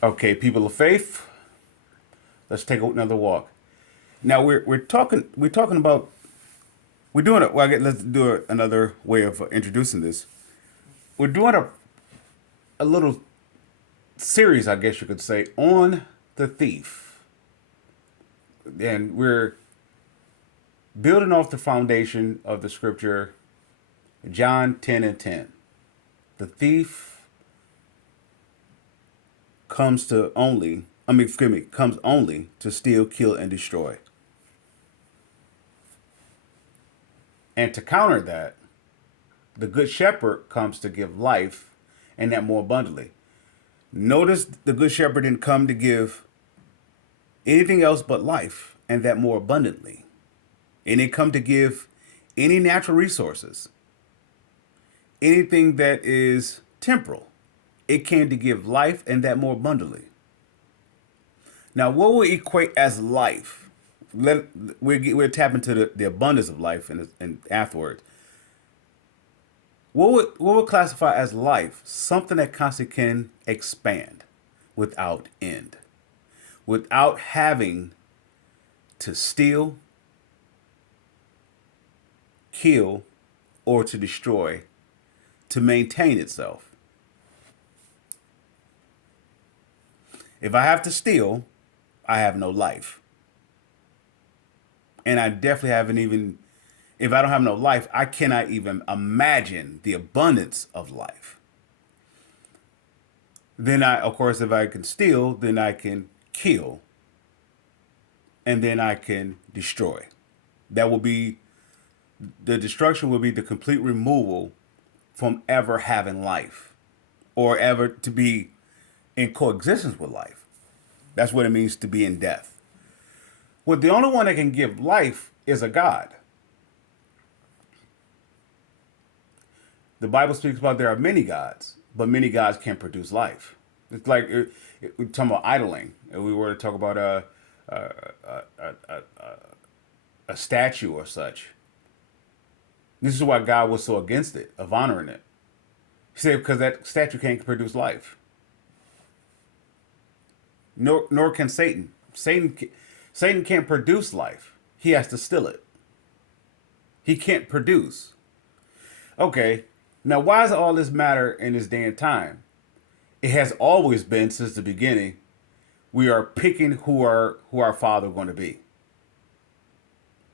Okay, people of faith, let's take another walk. Now we're talking about we're doing it. Well, let's do another way of introducing this. We're doing a little series, I guess you could say, on the thief, and we're building off the foundation of the scripture, John 10:10. The thief comes only to steal, kill, and destroy. And to counter that, the good shepherd comes to give life and that more abundantly. Notice the good shepherd didn't come to give anything else but life and that more abundantly. And didn't come to give any natural resources, anything that is temporal. It came to give life and that more abundantly. Now, what will equate as life? We're tap into the abundance of life and afterwards. What would classify as life? Something that constantly can expand without end, without having to steal, kill, or to destroy to maintain itself. If I have to steal, I have no life. And I definitely haven't even, if I don't have no life, I cannot even imagine the abundance of life. Then of course, if I can steal, then I can kill, and then I can destroy. That will be, the destruction will be the complete removal from ever having life or ever to be in coexistence with life. That's what it means to be in death. Well, the only one that can give life is a God. The Bible speaks about there are many gods, but many gods can't produce life. It's like we're talking about idling. If we were to talk about a statue or such, this is why God was so against it, of honoring it. He said because that statue can't produce life. Nor can Satan. Satan can't produce life. He has to steal it. He can't produce. Okay, now why does all this matter in this day and time? It has always been since the beginning. We are picking who our father going to be.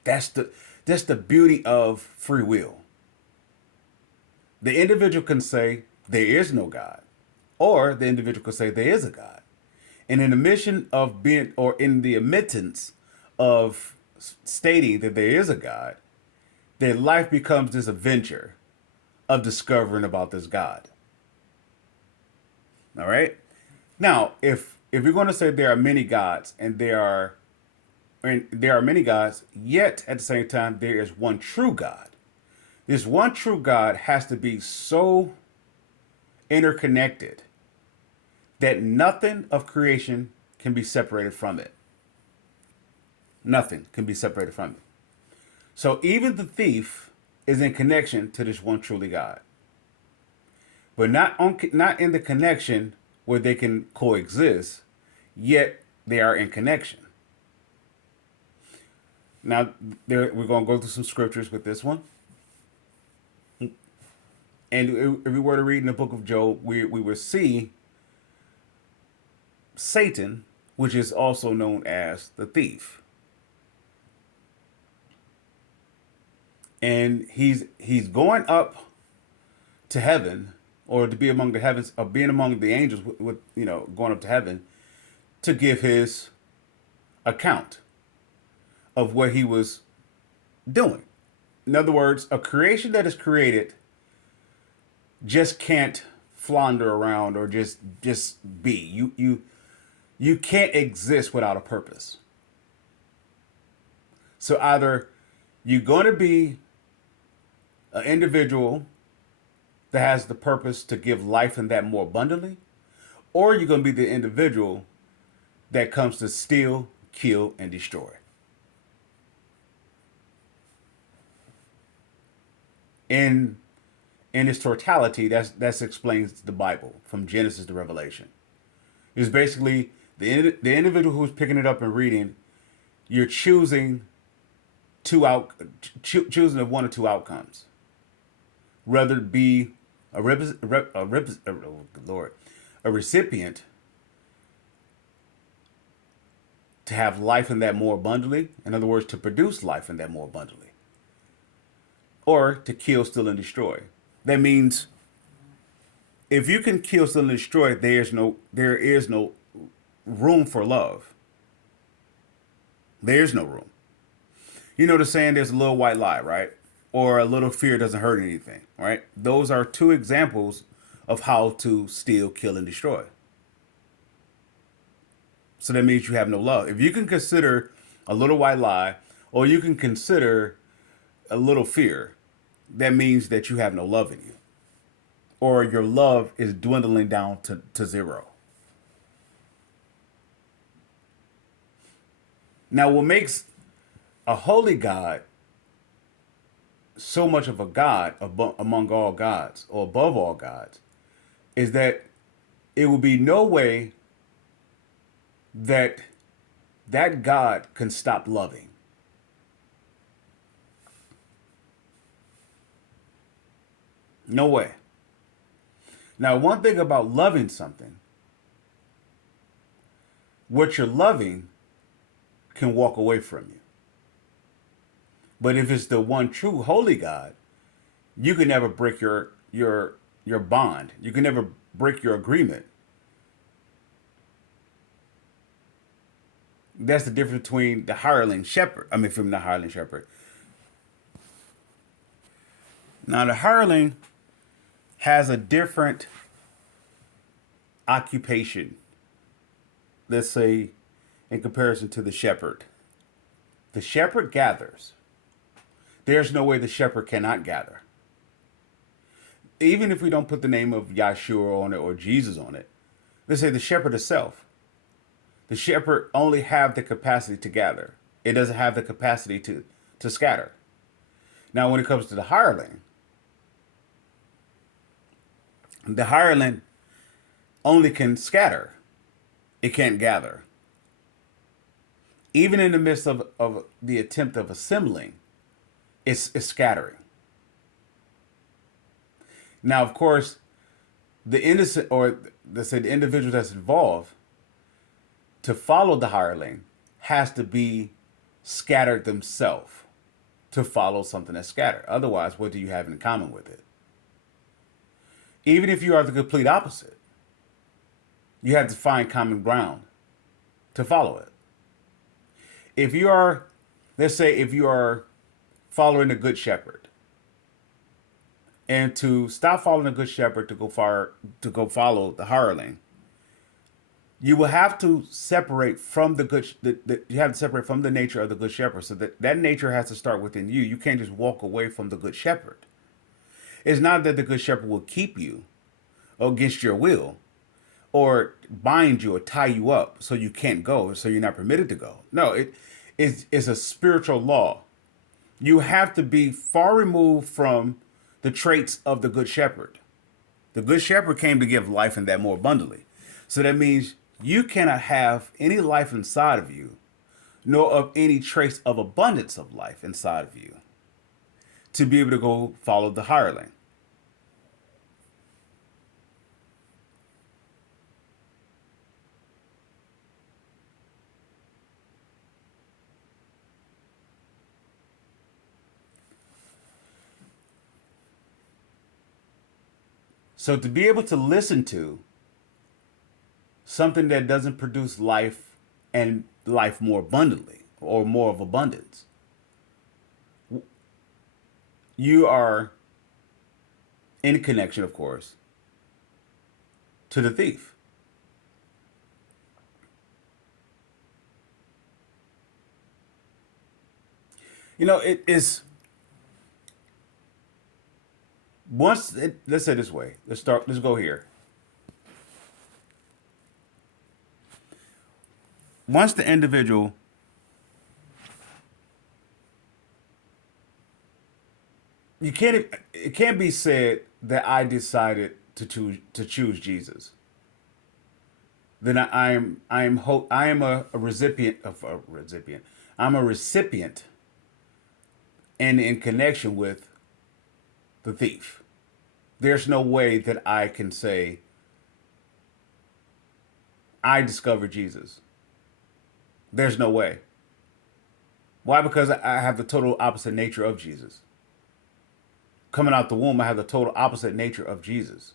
That's the beauty of free will. The individual can say there is no God, or the individual can say there is a God. And in the mission of being, or in the admittance of stating that there is a God, their life becomes this adventure of discovering about this God. All right. Now, if you're going to say there are many gods, and there are many gods, yet at the same time there is one true God. This one true God has to be so interconnected that nothing of creation can be separated from it. Nothing can be separated from it. So even the thief is in connection to this one truly God, but not in the connection where they can coexist. Yet they are in connection. Now we're going to go through some scriptures with this one, and if we were to read in the book of Job, we will see Satan, which is also known as the thief, and he's going up to heaven, or to be among the heavens, or being among the angels with going up to heaven to give his account of what he was doing. In other words, a creation that is created just can't flounder around or just be. You can't exist without a purpose. So either you're going to be an individual that has the purpose to give life and that more abundantly, or you're going to be the individual that comes to steal, kill, and destroy. In in its totality, that's explains the Bible from Genesis to Revelation. It's basically the individual who's picking it up and reading. You're choosing choosing of one or two outcomes, whether it be oh, Lord, a recipient to have life in that more abundantly. In other words, to produce life in that more abundantly, or to kill, steal, and destroy. That means if you can kill, steal, and destroy, there is no room for love. There's no room. You know the saying, there's a little white lie, right? Or a little fear doesn't hurt anything, right? Those are two examples of how to steal, kill, and destroy. So that means you have no love. If you can consider a little white lie, or you can consider a little fear, that means that you have no love in you. Or your love is dwindling down to zero. Now, what makes a holy God so much of a God among all gods, or above all gods, is that it will be no way that that God can stop loving. No way. Now, one thing about loving something, what you're loving can walk away from you. But if it's the one true holy God, you can never break your bond. You can never break your agreement. That's the difference between the hireling shepherd. I mean, from the hireling shepherd. Now, the hireling has a different occupation, let's say, in comparison to the shepherd. The shepherd gathers. There's no way the shepherd cannot gather. Even if we don't put the name of Yahshua on it or Jesus on it, let's say the shepherd itself. The shepherd only have the capacity to gather. It doesn't have the capacity to scatter. Now, when it comes to the hireling only can scatter. It can't gather. Even in the midst of the attempt of assembling, it's scattering. Now, of course, the innocent, or let's say the individual that's involved to follow the hireling, has to be scattered themselves to follow something that's scattered. Otherwise, what do you have in common with it? Even if you are the complete opposite, you have to find common ground to follow it. If you are, let's say, if you are following the good shepherd, and to stop following the good shepherd to go follow the hireling, you will have to separate from you have to separate from the nature of the good shepherd, so that nature has to start within you. You can't just walk away from the good shepherd. It's not that the good shepherd will keep you against your will, or bind you or tie you up so you can't go, so you're not permitted to go. No, it's a spiritual law. You have to be far removed from the traits of the good shepherd. The good shepherd came to give life and that more abundantly. So that means you cannot have any life inside of you, nor of any trace of abundance of life inside of you, to be able to go follow the hireling. So to be able to listen to something that doesn't produce life and life more abundantly, or more of abundance, you are in connection, of course, to the thief. You know, it is let's say this way. Let's go here. Once the individual, it can't be said that I decided to choose Jesus. then I am a recipient of a recipient. I'm a recipient and in connection with the thief. There's no way that I can say I discovered Jesus. There's no way. Why? Because I have the total opposite nature of Jesus. Coming out the womb, I have the total opposite nature of Jesus.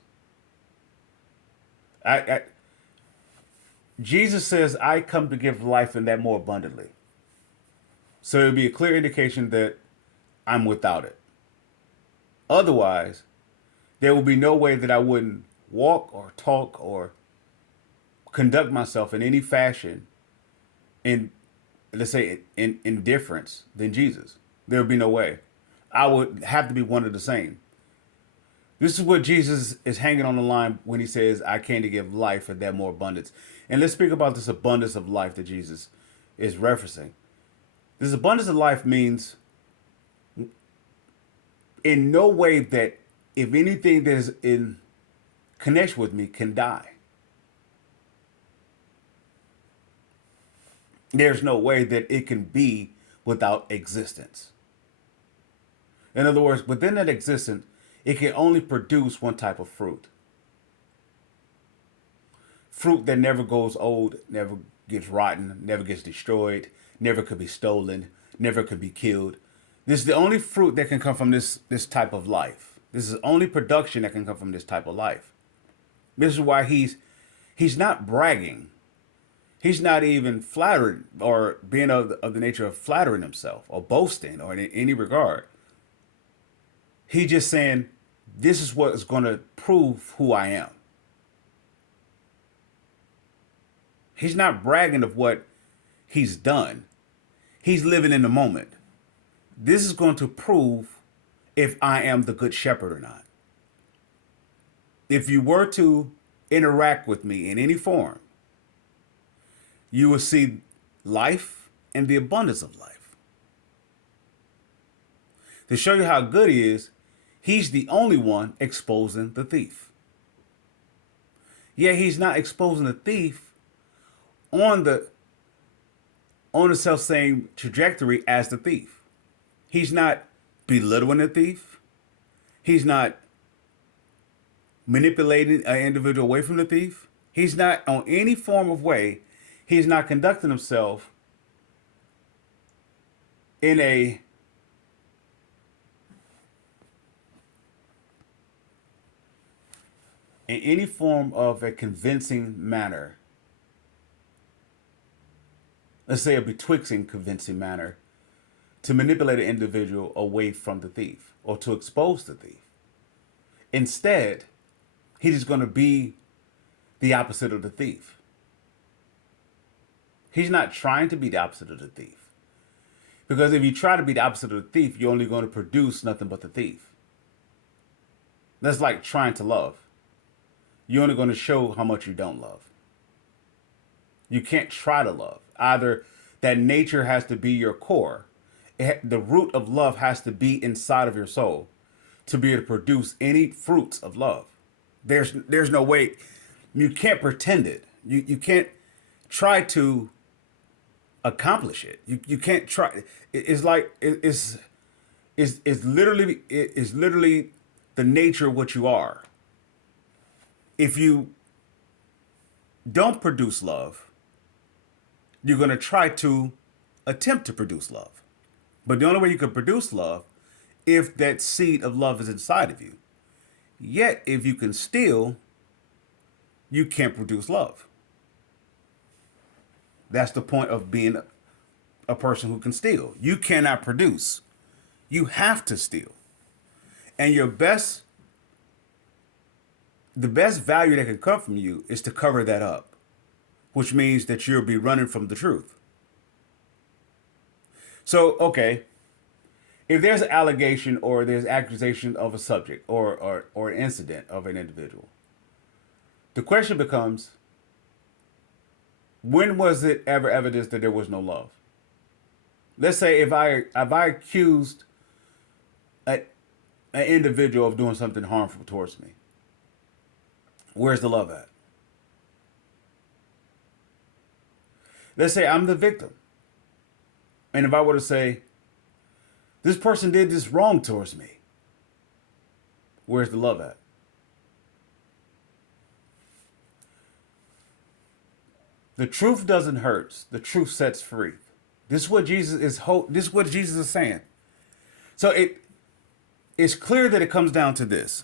I Jesus says, I come to give life and that more abundantly. So it would be a clear indication that I'm without it. Otherwise, there will be no way that I wouldn't walk or talk or conduct myself in any fashion in, let's say, in indifference than Jesus. There would be no way. I would have to be one of the same. This is what Jesus is hanging on the line when he says, I came to give life and that more abundance. And let's speak about this abundance of life that Jesus is referencing. This abundance of life means in no way that if anything that is in connection with me can die. There's no way that it can be without existence. In other words, within that existence, it can only produce one type of fruit. Fruit that never goes old, never gets rotten, never gets destroyed, never could be stolen, never could be killed. This is the only fruit that can come from this type of life. This is the only production that can come from this type of life. This is why he's not bragging. He's not even flattering or being of the nature of flattering himself or boasting or in any regard. He's just saying, this is what is going to prove who I am. He's not bragging of what he's done. He's living in the moment. This is going to prove if I am the good shepherd or not. If you were to interact with me in any form, you will see life and the abundance of life. To show you how good he is, he's the only one exposing the thief. Yeah, he's not exposing the thief on the self same trajectory as the thief. He's not belittling the thief. He's not manipulating an individual away from the thief. He's not on any form of way. He's not conducting himself in any form of a convincing manner. Let's say a betwixting convincing manner to manipulate an individual away from the thief or to expose the thief. Instead, he's going to be the opposite of the thief. He's not trying to be the opposite of the thief. Because if you try to be the opposite of the thief, you're only going to produce nothing but the thief. That's like trying to love. You're only going to show how much you don't love. You can't try to love. Either that nature has to be your core. The root of love has to be inside of your soul to be able to produce any fruits of love. There's no way. You can't pretend it. You can't try to accomplish it. You can't try. It's like it's literally the nature of what you are. If you don't produce love, you're going to try to attempt to produce love. But the only way you can produce love if that seed of love is inside of you. Yet, if you can steal, you can't produce love. That's the point of being a person who can steal. You cannot produce. You have to steal. And the best value that can come from you is to cover that up, which means that you'll be running from the truth. So, okay, if there's an allegation or there's accusation of a subject or an incident of an individual, the question becomes, when was it ever evidence that there was no love? Let's say if I accused an individual of doing something harmful towards me, where's the love at? Let's say I'm the victim. And if I were to say, this person did this wrong towards me, where's the love at? The truth doesn't hurt. The truth sets free. This is what Jesus is. This is what Jesus is saying. So it's clear that it comes down to this.